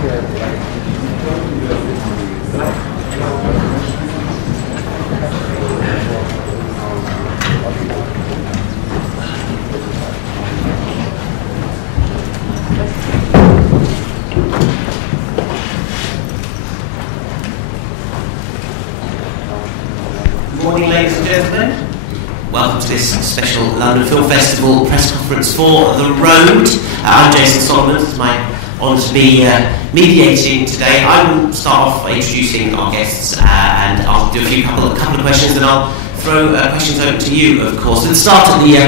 Good morning, ladies and gentlemen. Welcome to this special London Film Festival press conference for The Road. I'm Jason Solomon. It's my honour to be mediating today. I will start off by introducing our guests and I'll do a couple of questions, and I'll throw questions over to you, of course. We'll start at the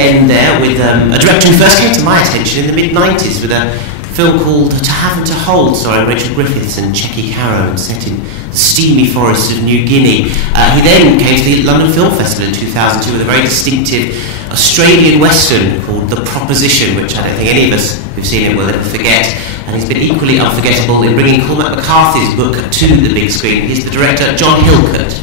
end there with a director who first came to my attention in the mid-90s with a film called To Have and to Hold, starring Rachel Griffiths and Checky Carroll, set in the steamy forests of New Guinea. He then came to the London Film Festival in 2002 with a very distinctive Australian Western called The Proposition, which I don't think any of us who've seen it will ever forget. And he's been equally unforgettable in bringing Cormac McCarthy's book to the big screen. He's the director, John Hillcoat.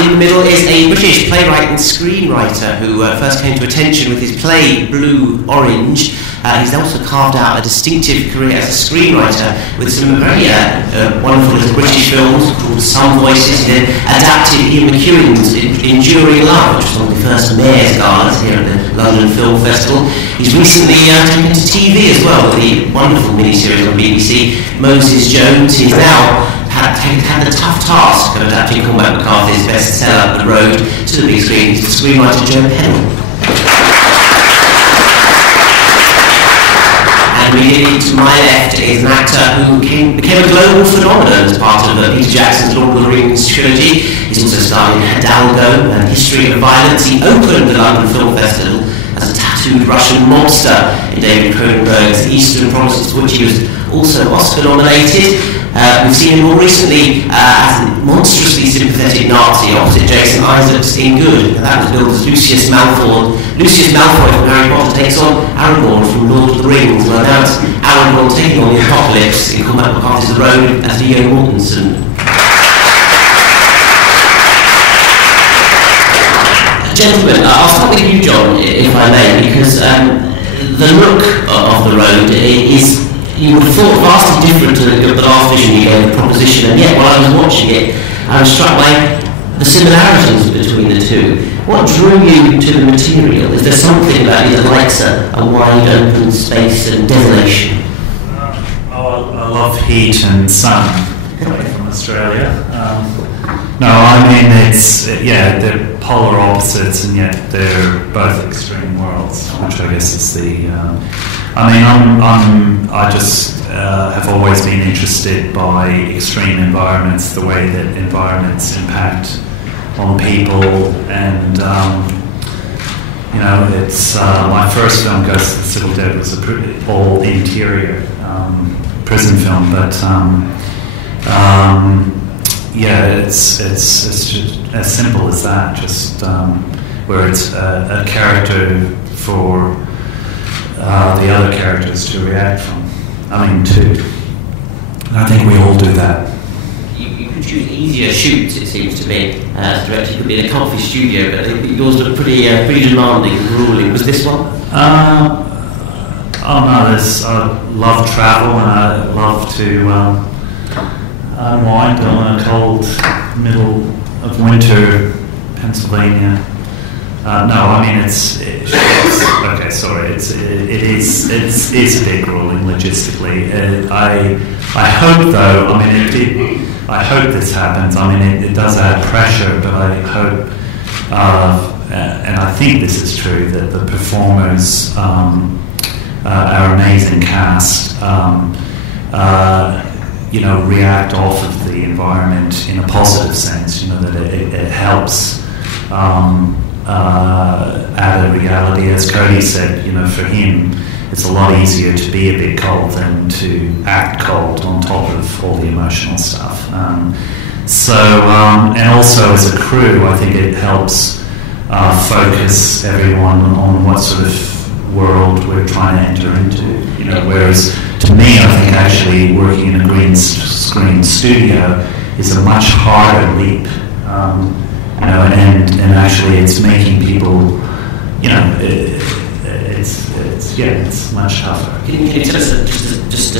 In the middle is a British playwright and screenwriter who first came to attention with his play Blue Orange. He's also carved out a distinctive career as a screenwriter with some very wonderful little British films called Some Voices. He then adapted Ian McEwan's Enduring Love, which was one of the first Mayor's Galas here at the London Film Festival. He's recently taken to TV as well with the wonderful miniseries on BBC, Moses Jones. He's now had the tough task of adapting Cormac McCarthy's bestseller, The Road, to the big screen. He's the screenwriter Joe Pennell. And immediately to my left is an actor who became a global phenomenon as part of Peter Jackson's Lord of the Rings trilogy. He's also starred in Hidalgo and History of Violence. He opened the London Film Festival as a tattooed Russian mobster in David Cronenberg's Eastern Promises, for which he was also Oscar nominated. We've seen him more recently as a monstrously sympathetic Nazi opposite Jason Isaacs in Good, and that was billed as Lucius Malfoy. Lucius Malfoy from Harry Potter takes on Aragorn from Lord of the Rings. Well, now it's Aragorn taking on the apocalypse in Cormac McCarthy's The Road as Viggo Mortensen. Gentlemen, I'll start with you, John, if I may, because the look of The Road is, you would have thought, vastly different to the last vision you gave, The Proposition, and yet while I was watching it, I was struck by the similarities between the two. What drew you to the material? Is there something about it that likes a wide open space and desolation? I love heat and sun from Australia. No, I mean, they're polar opposites, and yet they're both extreme worlds, which I guess is the. I just have always been interested by extreme environments, the way that environments impact on people, and it's my first film, Ghost of the Civil Dead, was all interior prison film, but it's just as simple as that. Just where it's a character for the other characters to react from. I think we all do that. You could choose easier shoots, it seems to me, as a director. You could be in a comfy studio, but I think yours looked pretty demanding and grueling. Was this one? I love travel, and I love to unwind on a cold middle of winter Pennsylvania. It is a bit grueling logistically. I hope, though. I hope this happens. It does add pressure, but I hope, and I think this is true, that the performers, our amazing cast, react off of the environment in a positive sense. That it helps. Add a reality, as Cody said. For him, it's a lot easier to be a bit cold than to act cold on top of all the emotional stuff. And also as a crew, I think it helps focus everyone on what sort of world we're trying to enter into. Whereas to me, I think actually working in a green screen studio is a much harder leap. And actually it's making people, yeah, it's much tougher. Can you tell us, just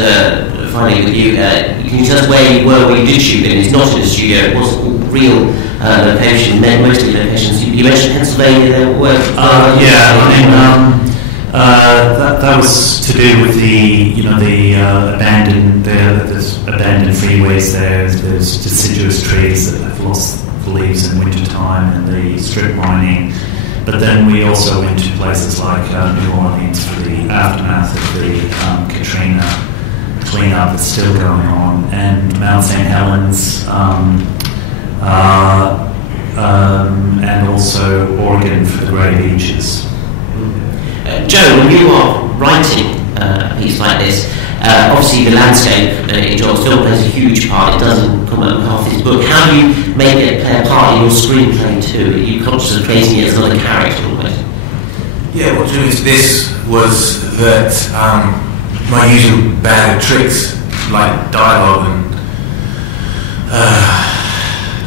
finally with you, can you tell us where you were when you did shoot? And it's not in a studio, it was real location, mostly locations. You mentioned Pennsylvania there, where? That was to do with the there's abandoned freeways there. There's deciduous trees that have lost the leaves in winter time, and the strip mining. But then we also went to places like New Orleans for the aftermath of the Katrina cleanup that's still going on, and Mount St. Helens, and also Oregon for the Grey Beaches. Joe, when you are writing a piece like this, obviously the landscape in John's film plays a huge part. It doesn't come out of half his book. How do you make it play a part in your screenplay too? Are you conscious of creating it as another character almost? Yeah, what drew me to this was that my usual bag of tricks, like dialogue and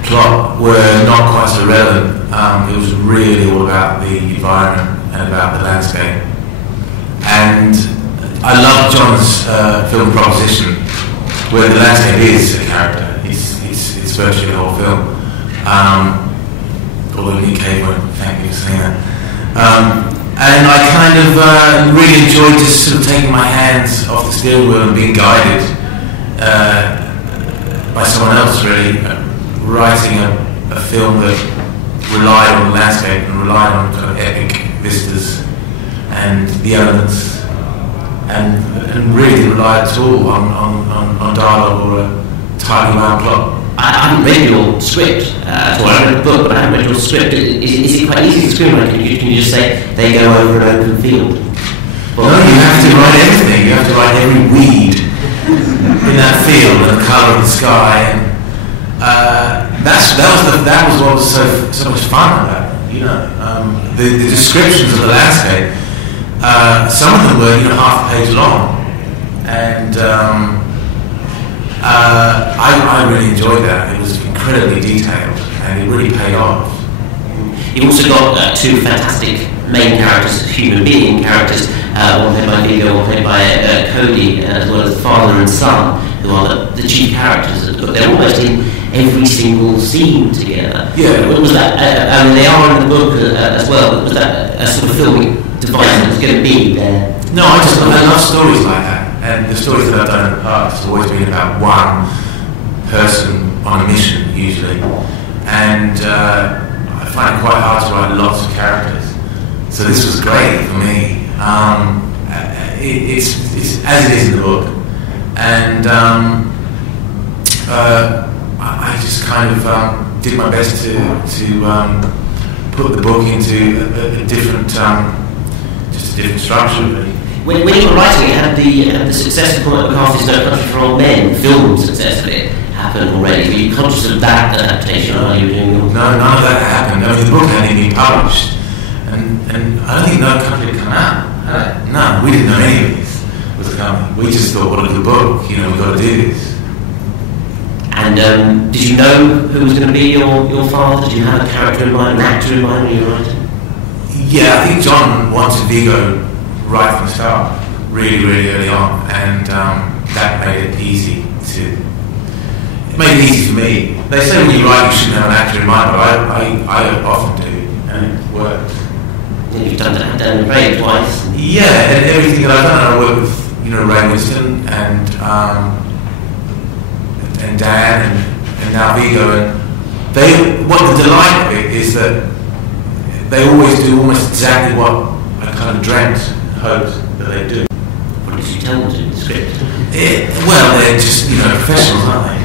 plot, were not quite so relevant. It was really all about the environment and about the landscape. And I love John's film proposition, where the landscape is a character. It's virtually the whole film. Although Nick Cave won't thank me for saying that. And I kind of really enjoyed just sort of taking my hands off the steering wheel and being guided by someone else, really, writing a film that relied on the landscape and relied on kind of epic vistas and the elements, and really relied at all on dialogue or a tightly wound plot. I haven't read your script at all. I read the book, but I haven't read your script. Is it quite easy to screenwrite? Can you just say they go over an open field? No, you have to write everything. You have to write every weed in that field and the colour of the sky. And that was what was so much fun about it. The descriptions of the landscape. Some of them were half a page long, and I really enjoyed that. It was incredibly detailed, and it really paid off. You've also got two fantastic main characters, human being characters, one played by Viggo, one played by Cody, as well as father and son, who are the chief characters of the book. They're almost in every single scene together. Yeah. Was that? They are in the book as well. Was that a sort of filmic device that was going to be there? No, I love stories like that, and the stories that I've done in the past have always been about one person on a mission, usually, and I find it quite hard to write lots of characters. So this was great for me. It's as it is in the book, and I just kind of did my best to put the book into a different, just a different structure, really. When you were writing it, had the success of McCarthy's No Country for Old Men, film success of it, happened already? Were you conscious of that adaptation while you were doing your... No, none of that happened. I mean, the book hadn't even been published, and I don't think No Country had come out, had it? No, we didn't know any of this was coming. We just thought, what a good book, we've got to do this. And did you know who was going to be your father? Did you have a character in mind, an actor in mind when you were writing? Yeah, I think John wanted Viggo right from the start, really, really early on, and that made it easy for me. They say when you write you shouldn't have an actor in mind, but I often do, and it works. Yeah, you've done that, Dan Ray twice. Yeah, and everything that I've done, I work with Ray Winston and Dan and now Viggo, and what the delight of it is that they always do almost exactly what I kind of dreamt, hoped that they do. What did you tell them to do in the script? Well, they're just professionals, aren't they?